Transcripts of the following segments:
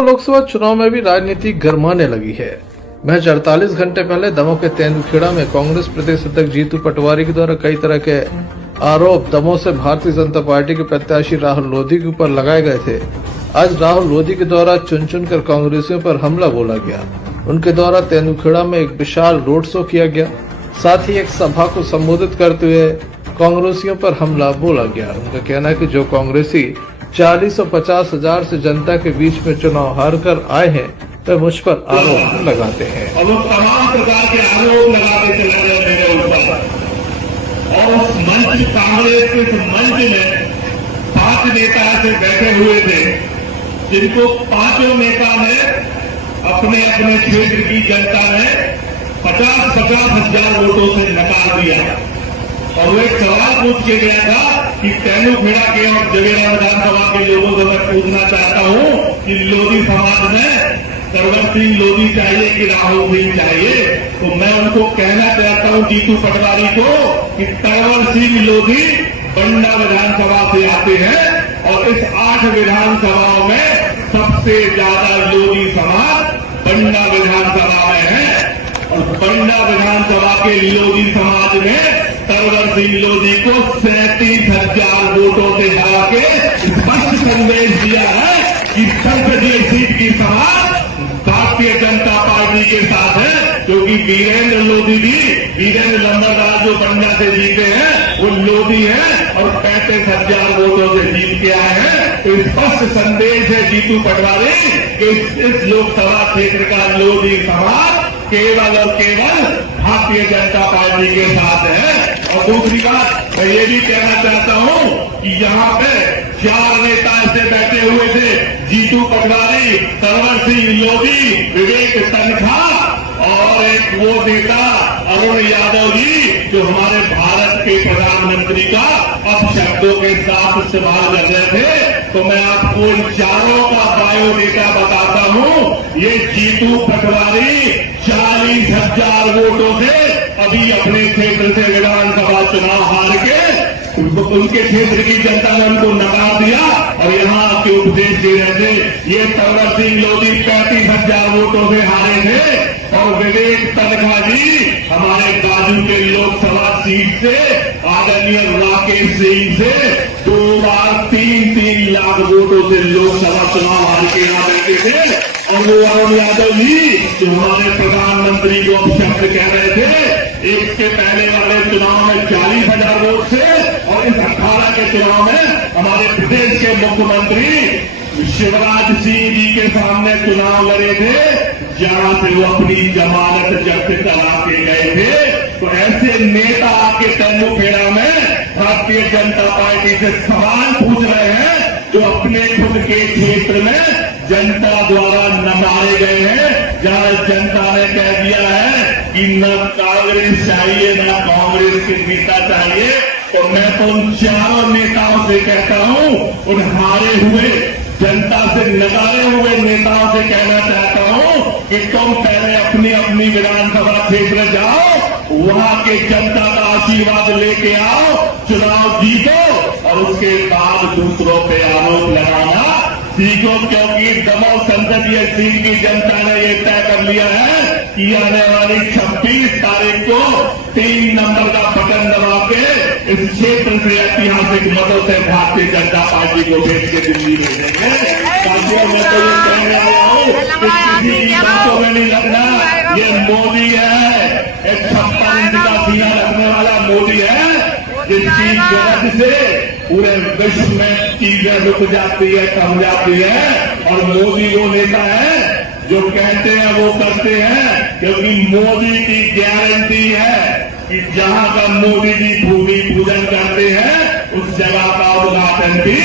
लोकसभा चुनाव में भी राजनीति गरमाने लगी है। महज 48 घंटे पहले दमोह के तेंदुखेड़ा में कांग्रेस प्रदेश अध्यक्ष जीतू पटवारी के द्वारा कई तरह के आरोप दमोह से भारतीय जनता पार्टी के प्रत्याशी राहुल लोधी के ऊपर लगाए गए थे। आज राहुल लोधी के द्वारा चुन चुन कर कांग्रेसियों पर हमला बोला गया। उनके द्वारा तेंदुखेड़ा में एक विशाल रोड शो किया गया, साथ ही एक सभा को संबोधित करते हुए कांग्रेसियों पर हमला बोला गया। उनका कहना है कि जो कांग्रेसी 40 और 50 हजार से जनता के बीच में चुनाव हार कर आए हैं वे मुझ पर आरोप लगाते हैं और वो तमाम प्रकार के आरोप लगाते चले गए मेरे ऊपर। और उस मंच कांग्रेस के उस मंच में 5 नेता ऐसे बैठे हुए थे जिनको पांचों नेता ने अपने अपने क्षेत्र की जनता ने 50-50 हजार वोटों से नकार दिया। और वो एक सवाल पूछ के गया था कि तेंदुखेड़ा के और जवेरा विधानसभा के लोगों से मैं पूछना चाहता हूं कि लोधी समाज में सरवर सिंह लोधी चाहिए कि राहुल सिंह चाहिए। तो मैं उनको कहना चाहता हूं जीतू पटवारी को कि सरवर सिंह लोधी बंडा विधानसभा से आते हैं और इस 8 विधानसभाओं में सबसे ज्यादा लोधी समाज बंडा विधानसभा में है। और बंडा विधानसभा के लोधी समाज में सरवर सिंह लोधी को 37,000 वोटों से हरा के स्पष्ट संदेश दिया है कि संसदीय सीट की समाज भारतीय जनता पार्टी के साथ है, क्योंकि वीरेंद्र लोधी भी वीरेंद्र लंबरदार जो बंडा से जीते हैं वो लोधी है और 35,000 वोटों से जीत के आए हैं। तो स्पष्ट संदेश है जीतू पटवारी कि इस लोकसभा क्षेत्र का लोधी समाज केवल और केवल भारतीय जनता पार्टी के साथ है। और दूसरी बात मैं ये भी कहना चाहता हूं कि यहाँ पे 4 नेता ऐसे बैठे हुए थे, जीतू पटवारी, सरवर सिंह लोधी, विवेक तनखा और एक वो नेता अरुण यादव जी जो हमारे भारत के प्रधानमंत्री का अपशब्दों के साथ इस्तेमाल कर रहे थे। तो मैं आपको इन चारों का बायोडेटा बताता हूं। ये जीतू पटवारी 40,000 वोटों से अभी अपने क्षेत्र से विधानसभा चुनाव हार के उनके क्षेत्र की जनता ने उनको नकार दिया और यहाँ के उपदेश दे रहे थे। ये सरवर सिंह लोधी 35,000 वोटों से हारे थे और विवेक तनखा जी हमारे गाजू के लोकसभा सीट से आदरणीय राकेश सिंह से 2 बार 3-3 लाख वोटों से लोकसभा चुनाव हार के यहाँ बैठे थे। और वो अरुण यादव जी जो हमारे प्रधानमंत्री को अपशब्द कह रहे थे, एक के पहले वाले चुनाव में 40,000 वोट से और इस 18 के चुनाव में हमारे प्रदेश के मुख्यमंत्री शिवराज सिंह जी के सामने चुनाव लड़े थे, जहां से वो अपनी जमानत जब्त करा के गए थे। तो ऐसे नेता आके तेंदुखेड़ा में भारतीय जनता पार्टी से सवाल पूछ रहे हैं जो अपने खुद के क्षेत्र में जनता द्वारा नकारे गए हैं, जहां जनता ने कह दिया है कि न कांग्रेस चाहिए न कांग्रेस के नेता चाहिए। तो मैं तो उन चारों नेताओं से कहता हूं, उन हारे हुए जनता से नकारे हुए नेताओं से कहना चाहता हूं कि तुम पहले अपनी अपनी विधानसभा क्षेत्र जाओ, वहां के जनता का आशीर्वाद लेके आओ, चुनाव जीतो और उसके बाद दूसरों पे आरोप लगाना सीखो। क्योंकि दमोह संसदीय सीट की जनता ने ये तय कर लिया है कि आने वाली 26 तारीख को 3 नंबर का बटन दबा के इस क्षेत्र से ऐतिहासिक मतों से भारतीय जनता पार्टी को भेज के दिल्ली भेजेंगे। साथियों मैं तो ये कहने आया हूं कि किसी की बातों में नहीं लगना। ये मोदी है, एक 56 इंच का सीना रखने वाला मोदी है जिसकी गरज से पूरे विश्व में चीजें रुक जाती है, थम जाती है। और मोदी वो नेता है जो कहते हैं वो करते हैं, क्योंकि मोदी की गारंटी है कि जहां का मोदी जी भूमि पूजन करते हैं उस जगह का उद्घाटन भी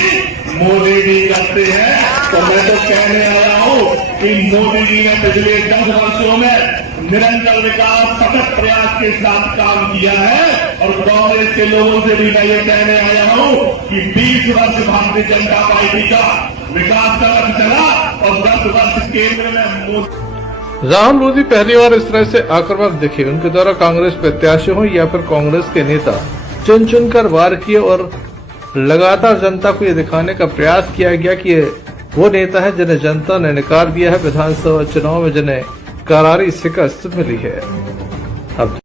मोदी जी करते हैं। तो मैं तो कहने आया हूं कि मोदी जी ने पिछले 10 वर्षों में निरंतर विकास सतत प्रयास के साथ काम किया है। और कांग्रेस के लोगों से भी मैं ये कहने आया हूं कि 20 वर्ष भारतीय जनता पार्टी का विकास का रंग चला और 10 वर्ष केंद्र में राहुल लोधी पहली बार इस तरह से आक्रामक दिखे। उनके द्वारा कांग्रेस प्रत्याशी हो या फिर कांग्रेस के नेता चुन चुन कर वार किए और लगातार जनता को ये दिखाने का प्रयास किया गया कि ये वो नेता है जिन्हें जनता ने नकार दिया है। विधानसभा चुनाव में जिन्हें करारी शिकस्त मिली है। अब